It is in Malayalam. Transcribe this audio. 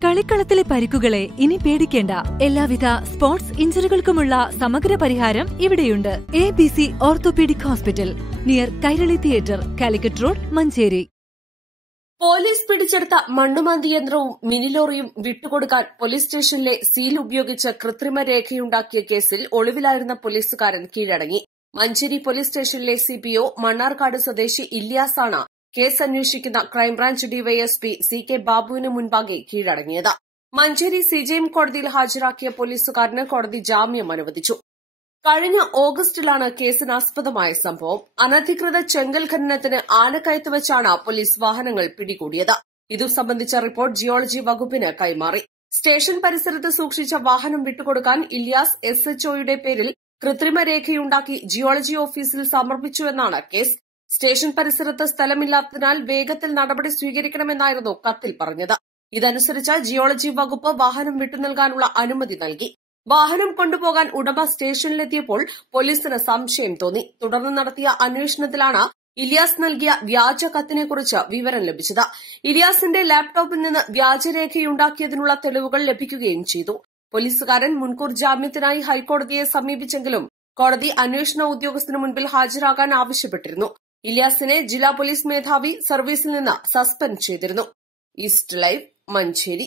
കളിക്കളത്തിലെ പരിക്കുകളെ ഇനി പേടിക്കേണ്ട. എല്ലാവിധ സ്പോർട്സ് ഇഞ്ചറികൾക്കുമുള്ള സമഗ്ര പരിഹാരം ഇവിടെയുണ്ട്. A B C orthopaedic hospital near Kairali theatre Calicut road Manjeri. Police പിടിച്ചെടുത്ത മണ്ണുമാന്തി യന്ത്രവും മിനി ലോറിയും വിട്ടുകൊടുക്കാൻ പോലീസ് സ്റ്റേഷനിലെ സീൽ ഉപയോഗിച്ച് കൃത്രിമ രേഖയുണ്ടാക്കിയ കേസിൽ ഒളിവിലായിരുന്ന പോലീസുകാരൻ കീഴടങ്ങി. മഞ്ചേരി പോലീസ് സ്റ്റേഷനിലെ സിപിഒ മണ്ണാർക്കാട് സ്വദേശി ഇല്യാസാണ് കേസ് അന്വേഷിക്കുന്ന crime branch DYSP C K ബാബുവിന് മുൻപാകെ കീഴടങ്ങിയത്. മഞ്ചേരി സിജെഎം കോടതിയിൽ ഹാജരാക്കിയ പോലീസുകാരന് കോടതി ജാമ്യം അനുവദിച്ചു. കഴിഞ്ഞ ഓഗസ്റ്റിലാണ് കേസിനാസ്പദമായ സംഭവം. അനധികൃത ചെങ്കൽ ഖനനത്തിന് ആനക്കയത്ത് പോലീസ് വാഹനങ്ങൾ പിടികൂടിയത്. ഇതു സംബന്ധിച്ച റിപ്പോർട്ട് ജിയോളജി വകുപ്പിന് കൈമാറി. സ്റ്റേഷൻ പരിസരത്ത് സൂക്ഷിച്ച വാഹനം വിട്ടുകൊടുക്കാൻ ഇലിയാസ് എസ് എച്ച്ഒയുടെ പേരിൽ കൃത്രിമ രേഖയുണ്ടാക്കി ജിയോളജി ഓഫീസിൽ സമർപ്പിച്ചുവെന്നാണ് കേസ്. സ്റ്റേഷൻ പരിസരത്ത് സ്ഥലമില്ലാത്തതിനാൽ വേഗത്തിൽ നടപടി സ്വീകരിക്കണമെന്നായിരുന്നു കത്തിൽ പറഞ്ഞത്. ഇതനുസരിച്ച് ജിയോളജി വകുപ്പ് വാഹനം വിട്ടുനൽകാനുള്ള അനുമതി നൽകി. വാഹനം കൊണ്ടുപോകാൻ ഉടമ സ്റ്റേഷനിലെത്തിയപ്പോൾ പോലീസിന് സംശയം തോന്നി. തുടർന്ന് നടത്തിയ അന്വേഷണത്തിലാണ് ഇലിയാസ് നൽകിയ വ്യാജ കത്തിനെക്കുറിച്ച് വിവരം ലഭിച്ചത്. ഇലിയാസിന്റെ ലാപ്ടോപ്പിൽ നിന്ന് വ്യാജരേഖയുണ്ടാക്കിയതിനുള്ള തെളിവുകൾ ലഭിക്കുകയും ചെയ്തു. പോലീസുകാരൻ മുൻകൂർ ജാമ്യത്തിനായി ഹൈക്കോടതിയെ സമീപിച്ചെങ്കിലും കോടതി അന്വേഷണ ഉദ്യോഗസ്ഥന് മുൻപിൽ ഹാജരാകാൻ ആവശ്യപ്പെട്ടിരുന്നു. ഇലിയാസിനെ ജില്ലാ പോലീസ് മേധാവി സർവീസിൽ നിന്ന് സസ്പെൻഡ് ചെയ്തിരുന്നു. East live Manjeri.